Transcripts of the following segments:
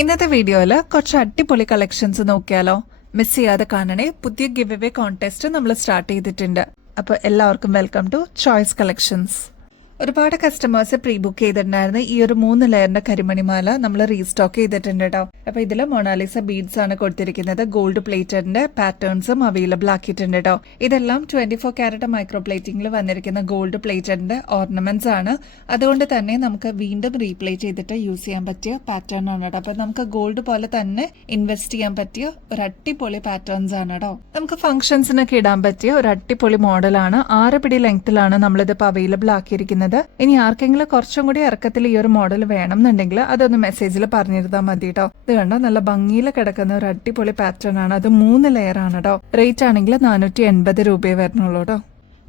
ഇന്നത്തെ വീഡിയോയിൽ കുറച്ച് അടിപൊളി കളക്ഷൻസ് നോക്കിയാലോ? മിസ് ചെയ്യാതെ കാണണേ. പുതിയ ഗിവ് അവേ കോൺടെസ്റ്റ് നമ്മൾ സ്റ്റാർട്ട് ചെയ്തിട്ടുണ്ട്. അപ്പോൾ എല്ലാവർക്കും വെൽക്കം ടു ചോയ്സ് കളക്ഷൻസ്. ഒരുപാട് കസ്റ്റമേഴ്സ് പ്രീ ബുക്ക് ചെയ്തിട്ടുണ്ടായിരുന്നു. ഈ ഒരു 3 ലെയറിന്റെ കരിമണിമാല നമ്മൾ റീസ്റ്റോക്ക് ചെയ്തിട്ടുണ്ട് കേട്ടോ. അപ്പൊ ഇതിൽ മൊണാലിസ ബീഡ്സ് ആണ് കൊടുത്തിരിക്കുന്നത്. ഗോൾഡ് പ്ലേറ്റഡിന്റെ പാറ്റേൺസും അവൈലബിൾ ആക്കിയിട്ടുണ്ട് കേട്ടോ. ഇതെല്ലാം 24 കാരറ്റ് മൈക്രോ പ്ലേറ്റിംഗിൽ വന്നിരിക്കുന്ന ഗോൾഡ് പ്ലേറ്റഡിന്റെ ഓർണമെന്റ്സ് ആണ്. അതുകൊണ്ട് തന്നെ നമുക്ക് വീണ്ടും റീപ്ലേറ്റ് ചെയ്തിട്ട് യൂസ് ചെയ്യാൻ പറ്റിയ പാറ്റേൺ ആണ് കേട്ടോ. അപ്പൊ നമുക്ക് ഗോൾഡ് പോലെ തന്നെ ഇൻവെസ്റ്റ് ചെയ്യാൻ പറ്റിയ ഒരു അടിപൊളി പാറ്റേൺസ് ആണ് കേട്ടോ. നമുക്ക് ഫംഗ്ഷൻസിനൊക്കെ ഇടാൻ പറ്റിയ ഒരു അടിപൊളി മോഡലാണ്. 6 പിടി ലെങ്ത്തിലാണ് നമ്മളിതിപ്പോൾ അവൈലബിൾ ആക്കിയിരിക്കുന്നത്. ഇനി ആർക്കെങ്കിലും കുറച്ചും കൂടി ഇറക്കത്തിൽ ഈ ഒരു മോഡൽ വേണം എന്നുണ്ടെങ്കിൽ അതൊന്ന് മെസ്സേജിൽ പറഞ്ഞിരുന്നാൽ മതി കേട്ടോ. ഇത് കണ്ടോ, നല്ല ഭംഗിയിൽ കിടക്കുന്ന ഒരു അടിപൊളി പാറ്റേൺ ആണ്. അത് 3 ലെയർ ആണ് കേട്ടോ. റേറ്റ് ആണെങ്കിൽ 480 രൂപയെ വരുന്നുള്ളൂ കേട്ടോ.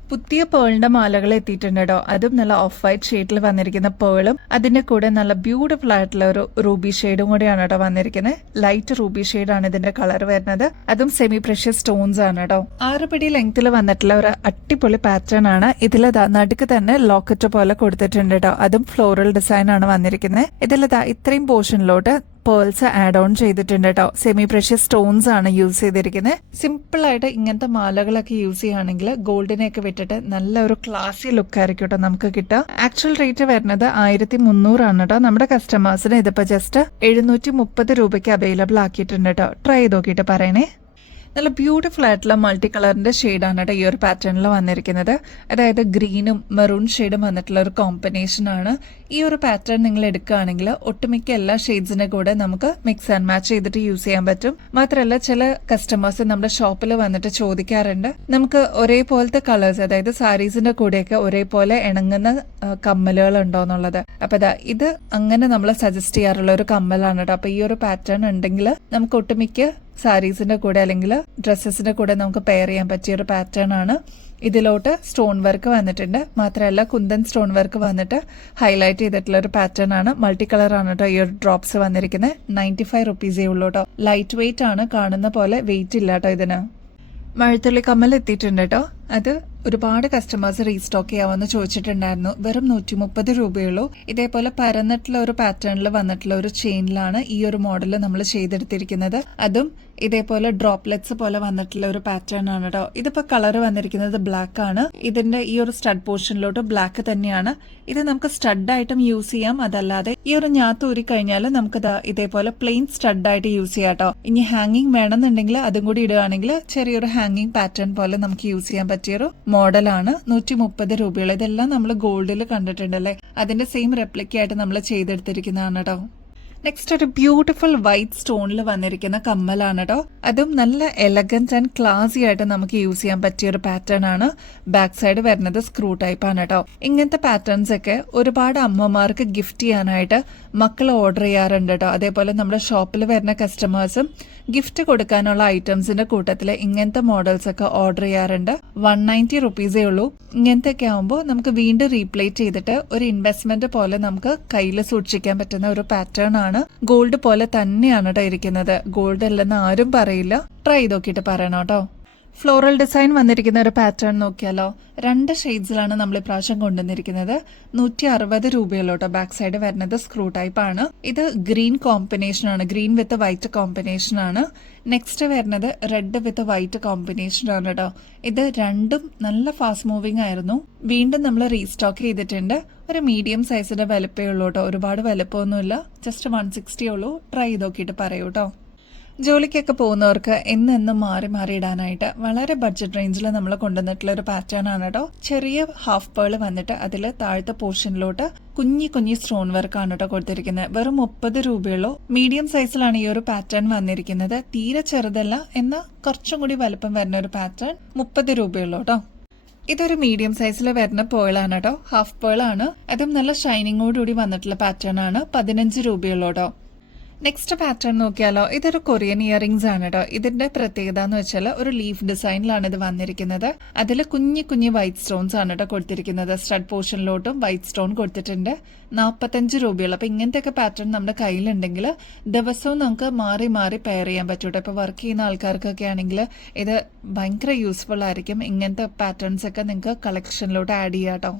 പുതിയ പേളിന്റെ മാലകൾ എത്തിയിട്ടുണ്ട് കേട്ടോ. അതും നല്ല ഓഫ് വൈറ്റ് ഷെയ്ഡിൽ വന്നിരിക്കുന്ന പേളും അതിന്റെ കൂടെ നല്ല ബ്യൂട്ടിഫുൾ ആയിട്ടുള്ള ഒരു റൂബി ഷെയ്ഡും കൂടെയാണ് കേട്ടോ വന്നിരിക്കുന്നത്. ലൈറ്റ് റൂബി ഷെയ്ഡാണ് ഇതിന്റെ കളർ വരുന്നത്. അതും സെമി പ്രഷ്യസ് സ്റ്റോൺസ് ആണ് കേട്ടോ. 6 പിടി ലെങ്ത്തിൽ വന്നിട്ടുള്ള ഒരു അടിപൊളി പാറ്റേൺ ആണ്. ഇതിൽ നടുക്ക് തന്നെ ലോക്കറ്റ് പോലെ കൊടുത്തിട്ടുണ്ട് കേട്ടോ. അതും ഫ്ലോറൽ ഡിസൈൻ ആണ് വന്നിരിക്കുന്നത്. ഇതിൽ ഇത്രയും പോർഷനിലോട്ട് പേൾസ് ആഡ് ഓൺ ചെയ്തിട്ടുണ്ട് കേട്ടോ. സെമി പ്രഷ്യസ് സ്റ്റോൺസ് ആണ് യൂസ് ചെയ്തിരിക്കുന്നത്. സിമ്പിൾ ആയിട്ട് ഇങ്ങനത്തെ മാലകളൊക്കെ യൂസ് ചെയ്യുകയാണെങ്കിൽ ഗോൾഡിനെയൊക്കെ വിട്ടിട്ട് നല്ല ഒരു ക്ലാസി ലുക്ക് ആയിരിക്കും കേട്ടോ നമുക്ക് കിട്ടുക. ആക്ച്വൽ റേറ്റ് വരുന്നത് 1300 ആണ് കേട്ടോ. നമ്മുടെ കസ്റ്റമേഴ്സിന് ഇതിപ്പോ ജസ്റ്റ് 730 രൂപയ്ക്ക് അവൈലബിൾ ആക്കിയിട്ടുണ്ട് കേട്ടോ. ട്രൈ ചെയ്ത് നോക്കിയിട്ട് പറയണേ. നല്ല ബ്യൂട്ടിഫുൾ ആയിട്ടുള്ള മൾട്ടി കളറിന്റെ ഷെയ്ഡാണ് കേട്ടോ ഈ ഒരു പാറ്റേണിൽ വന്നിരിക്കുന്നത്. അതായത് ഗ്രീനും മെറൂൺ ഷെയ്ഡും വന്നിട്ടുള്ള ഒരു കോമ്പിനേഷൻ ആണ്. ഈ ഒരു പാറ്റേൺ നിങ്ങൾ എടുക്കുകയാണെങ്കിൽ ഒട്ടുമിക്ക എല്ലാ ഷെയ്ഡ്സിന്റെ കൂടെ നമുക്ക് മിക്സ് ആൻഡ് മാച്ച് ചെയ്തിട്ട് യൂസ് ചെയ്യാൻ പറ്റും. മാത്രമല്ല ചില കസ്റ്റമേഴ്സ് നമ്മുടെ ഷോപ്പിൽ വന്നിട്ട് ചോദിക്കാറുണ്ട്, നമുക്ക് ഒരേപോലത്തെ കളേഴ്സ്, അതായത് സാരീസിന്റെ കൂടെയൊക്കെ ഒരേപോലെ ഇണങ്ങുന്ന കമ്മലുകൾ ഉണ്ടോ എന്നുള്ളത്. അപ്പൊ ഇത് അങ്ങനെ നമ്മൾ സജസ്റ്റ് ചെയ്യാറുള്ള ഒരു കമ്മലാണ് കേട്ടോ. അപ്പൊ ഈ ഒരു പാറ്റേൺ ഉണ്ടെങ്കിൽ നമുക്ക് ഒട്ടുമിക്ക സാരീസിന്റെ കൂടെ അല്ലെങ്കിൽ ഡ്രസ്സസിന്റെ കൂടെ നമുക്ക് പെയർ ചെയ്യാൻ പറ്റിയ ഒരു പാറ്റേൺ ആണ്. ഇതിലോട്ട് സ്റ്റോൺ വർക്ക് വന്നിട്ടുണ്ട്. മാത്രമല്ല കുന്തൻ സ്റ്റോൺ വർക്ക് വന്നിട്ട് ഹൈലൈറ്റ് ചെയ്തിട്ടുള്ള ഒരു പാറ്റേൺ ആണ്. മൾട്ടി കളർ ആണ് കേട്ടോ ഈ ഒരു ഡ്രോപ്സ് വന്നിരിക്കുന്നത്. 95 റുപ്പീസേ ഉള്ളൂ കേട്ടോ. ലൈറ്റ് വെയിറ്റ് ആണ്, കാണുന്ന പോലെ വെയിറ്റ് ഇല്ല കേട്ടോ ഇതിന്. മഴത്തുള്ളി കമ്മൽ എത്തിയിട്ടുണ്ട് കേട്ടോ. അത് ഒരുപാട് കസ്റ്റമേഴ്സ് റീസ്റ്റോക്ക് ചെയ്യാമെന്ന് ചോദിച്ചിട്ടുണ്ടായിരുന്നു. വെറും 130 രൂപയുള്ളൂ. ഇതേപോലെ പരന്നിട്ടുള്ള ഒരു പാറ്റേണിൽ വന്നിട്ടുള്ള ഒരു ചെയിനിലാണ് ഈ ഒരു മോഡൽ നമ്മൾ ചെയ്തെടുത്തിരിക്കുന്നത്. അതും ഇതേപോലെ ഡ്രോപ്ലെറ്റ്സ് പോലെ വന്നിട്ടുള്ള ഒരു പാറ്റേൺ ആണ് കേട്ടോ. ഇതിപ്പോ കളർ വന്നിരിക്കുന്നത് ബ്ലാക്ക് ആണ്. ഇതിന്റെ ഈ ഒരു സ്റ്റഡ് പോർഷനിലോട്ട് ബ്ലാക്ക് തന്നെയാണ്. ഇത് നമുക്ക് സ്റ്റഡ് ആയിട്ടും യൂസ് ചെയ്യാം. അതല്ലാതെ ഈ ഒരു ഞാത്ത് ഊരി കഴിഞ്ഞാൽ നമുക്ക് ഇതേപോലെ പ്ലെയിൻ സ്റ്റഡ് ആയിട്ട് യൂസ് ചെയ്യാം കേട്ടോ. ഇനി ഹാങ്ങിങ് വേണമെന്നുണ്ടെങ്കിൽ അതും കൂടി ഇടുകയാണെങ്കിൽ ചെറിയൊരു ഹാങ്ങിങ് പാറ്റേൺ പോലെ നമുക്ക് യൂസ് ചെയ്യാൻ പറ്റിയൊരു മോഡലാണ്. 130 രൂപയുള്ള. ഇതെല്ലാം നമ്മൾ ഗോൾഡിൽ കണ്ടിട്ടുണ്ടല്ലേ, അതിന്റെ സെയിം റെപ്ലിക്കയായിട്ട് നമ്മൾ ചെയ്തെടുത്തിരിക്കുന്നതാണ് കേട്ടോ. നെക്സ്റ്റ് ഒരു ബ്യൂട്ടിഫുൾ വൈറ്റ് സ്റ്റോണിൽ വന്നിരിക്കുന്ന കമ്മലാണ് കേട്ടോ. അതും നല്ല എലഗന്റ് ആൻഡ് ക്ലാസി ആയിട്ട് നമുക്ക് യൂസ് ചെയ്യാൻ പറ്റിയ ഒരു പാറ്റേൺ ആണ്. ബാക്ക് സൈഡ് വരുന്നത് സ്ക്രൂ ടൈപ്പ് ആണ് കേട്ടോ. ഇങ്ങനത്തെ പാറ്റേൺസ് ഒക്കെ ഒരുപാട് അമ്മമാർക്ക് ഗിഫ്റ്റ് ചെയ്യാനായിട്ട് മക്കൾ ഓർഡർ ചെയ്യാറുണ്ട് കേട്ടോ. അതേപോലെ നമ്മുടെ ഷോപ്പിൽ വരുന്ന കസ്റ്റമേഴ്സും ഗിഫ്റ്റ് കൊടുക്കാനുള്ള ഐറ്റംസിന്റെ കൂട്ടത്തിൽ ഇങ്ങനത്തെ മോഡൽസ് ഒക്കെ ഓർഡർ ചെയ്യാറുണ്ട്. 190 റുപ്പീസേ ഉള്ളൂ. ഇങ്ങനത്തെ ഒക്കെ ആകുമ്പോൾ നമുക്ക് വീണ്ടും റീപ്ലേറ്റ് ചെയ്തിട്ട് ഒരു ഇൻവെസ്റ്റ്മെന്റ് പോലെ നമുക്ക് കയ്യിൽ സൂക്ഷിക്കാൻ പറ്റുന്ന ഒരു പാറ്റേൺ ആണ്. ഗോൾഡ് പോലെ തന്നെയാണ് കേട്ടോ ഇരിക്കുന്നത്. ഗോൾഡ് അല്ലെന്ന് ആരും പറയില്ല. ട്രൈ ചെയ്ത് നോക്കിയിട്ട് പറയണം കേട്ടോ. ഫ്ലോറൽ ഡിസൈൻ വന്നിരിക്കുന്ന ഒരു പാറ്റേൺ നോക്കിയാലോ. 2 ഷെയ്ഡ്സിലാണ് നമ്മൾ ഇപ്രാവശ്യം കൊണ്ടുവന്നിരിക്കുന്നത്. 160 രൂപയുള്ളൂ. ബാക്ക് സൈഡ് വരുന്നത് സ്ക്രൂ ടൈപ്പ് ആണ്. ഇത് ഗ്രീൻ കോമ്പിനേഷൻ ആണ്. ഗ്രീൻ വിത്ത് വൈറ്റ് കോമ്പിനേഷൻ ആണ്. നെക്സ്റ്റ് വരുന്നത് റെഡ് വിത്ത് വൈറ്റ് കോമ്പിനേഷൻ ആണ് കേട്ടോ. ഇത് രണ്ടും നല്ല ഫാസ്റ്റ് മൂവിങ് ആയിരുന്നു. വീണ്ടും നമ്മൾ റീസ്റ്റോക്ക് ചെയ്തിട്ടുണ്ട്. ഒരു മീഡിയം സൈസിന്റെ വലുപ്പേ ഉള്ളൂ കേട്ടോ. ഒരുപാട് വലുപ്പമൊന്നുമില്ല. ജസ്റ്റ് 160 ഉള്ളൂ. ട്രൈ ചെയ്ത് നോക്കിയിട്ട് പറയൂ കേട്ടോ. ജോലിക്കൊക്കെ പോകുന്നവർക്ക് എന്നും മാറി മാറി ഇടാനായിട്ട് വളരെ ബഡ്ജറ്റ് റേഞ്ചിൽ നമ്മൾ കൊണ്ടുവന്നിട്ടുള്ള ഒരു പാറ്റേൺ ആണ് കേട്ടോ. ചെറിയ ഹാഫ് പേൾ വന്നിട്ട് അതിൽ താഴത്തെ പോർഷനിലോട്ട് കുഞ്ഞി സ്റ്റോൺ വർക്കാണ് കേട്ടോ കൊടുത്തിരിക്കുന്നത്. വെറും 30 രൂപയുള്ളൂ. മീഡിയം സൈസിലാണ് ഈ ഒരു പാറ്റേൺ വന്നിരിക്കുന്നത്. തീരെ ചെറുതല്ല, എന്നാൽ കുറച്ചും കൂടി വലുപ്പം വരുന്ന ഒരു പാറ്റേൺ. 30 രൂപയുള്ളൂ കേട്ടോ. ഇതൊരു മീഡിയം സൈസിൽ വരുന്ന പേളാണ് കേട്ടോ. ഹാഫ് പേളാണ്. അതും നല്ല ഷൈനിങ്ങോടുകൂടി വന്നിട്ടുള്ള പാറ്റേൺ ആണ്. 15 രൂപയുള്ളൂ കേട്ടോ. നെക്സ്റ്റ് പാറ്റേൺ നോക്കിയാലോ. ഇതൊരു കൊറിയൻ ഇയറിംഗ്സ് ആണ് കേട്ടോ. ഇതിന്റെ പ്രത്യേകത എന്ന് വെച്ചാൽ ഒരു ലീഫ് ഡിസൈനിലാണ് ഇത് വന്നിരിക്കുന്നത്. അതിൽ കുഞ്ഞി വൈറ്റ് സ്റ്റോൺസ് ആണ് കേട്ടോ കൊടുത്തിരിക്കുന്നത്. സ്റ്റഡ് പോർഷനിലോട്ടും വൈറ്റ് സ്റ്റോൺ കൊടുത്തിട്ടുണ്ട്. 45 രൂപയുള്ളൂ. അപ്പൊ ഇങ്ങനത്തെ ഒക്കെ പാറ്റേൺ നമ്മുടെ കയ്യിലുണ്ടെങ്കിൽ ദിവസവും നമുക്ക് മാറി മാറി പെയർ ചെയ്യാൻ പറ്റൂട്ടോ. ഇപ്പൊ വർക്ക് ചെയ്യുന്ന ആൾക്കാർക്കൊക്കെ ആണെങ്കിൽ ഇത് ഭയങ്കര യൂസ്ഫുൾ ആയിരിക്കും. ഇങ്ങനത്തെ പാറ്റേൺസ് ഒക്കെ നിങ്ങൾക്ക് കളക്ഷനിലോട്ട് ആഡ് ചെയ്യാം കേട്ടോ.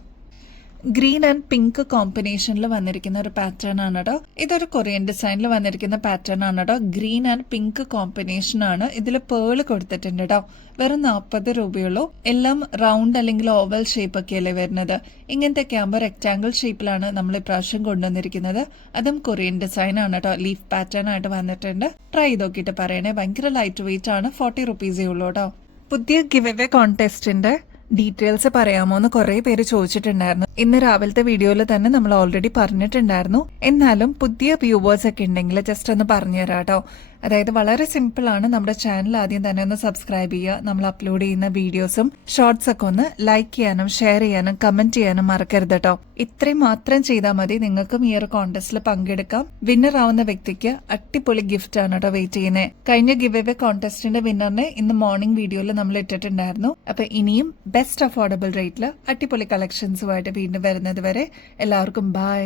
ഗ്രീൻ ആൻഡ് പിങ്ക് കോമ്പിനേഷനിൽ വന്നിരിക്കുന്ന ഒരു പാറ്റേൺ ആണ് കേട്ടോ. ഇതൊരു കൊറിയൻ ഡിസൈനിൽ വന്നിരിക്കുന്ന പാറ്റേൺ ആണ് കേട്ടോ. ഗ്രീൻ ആൻഡ് പിങ്ക് കോമ്പിനേഷൻ ആണ്. ഇതിൽ പേള് കൊടുത്തിട്ടുണ്ട് കേട്ടോ. വെറും 40 രൂപയുള്ളൂ. എല്ലാം റൗണ്ട് അല്ലെങ്കിൽ ഓവൽ ഷേപ്പ് ഒക്കെ അല്ലേ വരുന്നത്. ഇങ്ങനത്തെ ഒക്കെ ആകുമ്പോൾ റെക്ടാങ്കിൾ ഷേപ്പിലാണ് നമ്മൾ ഇപ്രാവശ്യം കൊണ്ടുവന്നിരിക്കുന്നത്. അതും കൊറിയൻ ഡിസൈൻ ആണ് കേട്ടോ. ലീഫ് പാറ്റേൺ ആയിട്ട് വന്നിട്ടുണ്ട്. ട്രൈ ചെയ്ത് നോക്കിയിട്ട് പറയണേ. ഭയങ്കര ലൈറ്റ് വെയിറ്റ് ആണ്. 40 റുപ്പീസേ ഉള്ളൂ കേട്ടോ. പുതിയ ഗിവ് അവേ കോൺടെസ്റ്റിന്റെ ഡീറ്റെയിൽസ് പറയാമോ എന്ന് കുറെ പേര് ചോദിച്ചിട്ടുണ്ടായിരുന്നു. ഇന്ന് രാവിലത്തെ വീഡിയോയിൽ തന്നെ നമ്മൾ ഓൾറെഡി പറഞ്ഞിട്ടുണ്ടായിരുന്നു. എന്നാലും പുതിയ വ്യൂവേഴ്സ് ഒക്കെ ഉണ്ടെങ്കിൽ ജസ്റ്റ് ഒന്ന് പറഞ്ഞുതരാം കേട്ടോ. അതായത് വളരെ സിമ്പിൾ ആണ്. നമ്മുടെ ചാനൽ ആദ്യം തന്നെ ഒന്ന് സബ്സ്ക്രൈബ് ചെയ്യുക. നമ്മൾ അപ്ലോഡ് ചെയ്യുന്ന വീഡിയോസും ഷോർട്സ് ഒക്കെ ഒന്ന് ലൈക്ക് ചെയ്യാനും ഷെയർ ചെയ്യാനും കമന്റ് ചെയ്യാനും മറക്കരുത് കേട്ടോ. ഇത്രയും മാത്രം ചെയ്താൽ മതി. നിങ്ങൾക്കും ഈ ഒരു കോൺടെസ്റ്റിൽ പങ്കെടുക്കാം. വിന്നർ ആവുന്ന വ്യക്തിക്ക് അടിപൊളി ഗിഫ്റ്റ് ആണ് കേട്ടോ വെയിറ്റ് ചെയ്യുന്നത്. കഴിഞ്ഞ ഗിവ് അവേ കോൺടെസ്റ്റിന്റെ വിന്നറിനെ ഇന്ന് മോർണിംഗ് വീഡിയോയിൽ നമ്മൾ ഇട്ടിട്ടുണ്ടായിരുന്നു. അപ്പൊ ഇനിയും ബെസ്റ്റ് അഫോർഡബിൾ റേറ്റിൽ അടിപൊളി കളക്ഷൻസുമായിട്ട് വീണ്ടും വരുന്നത് വരെ എല്ലാവർക്കും ബൈ.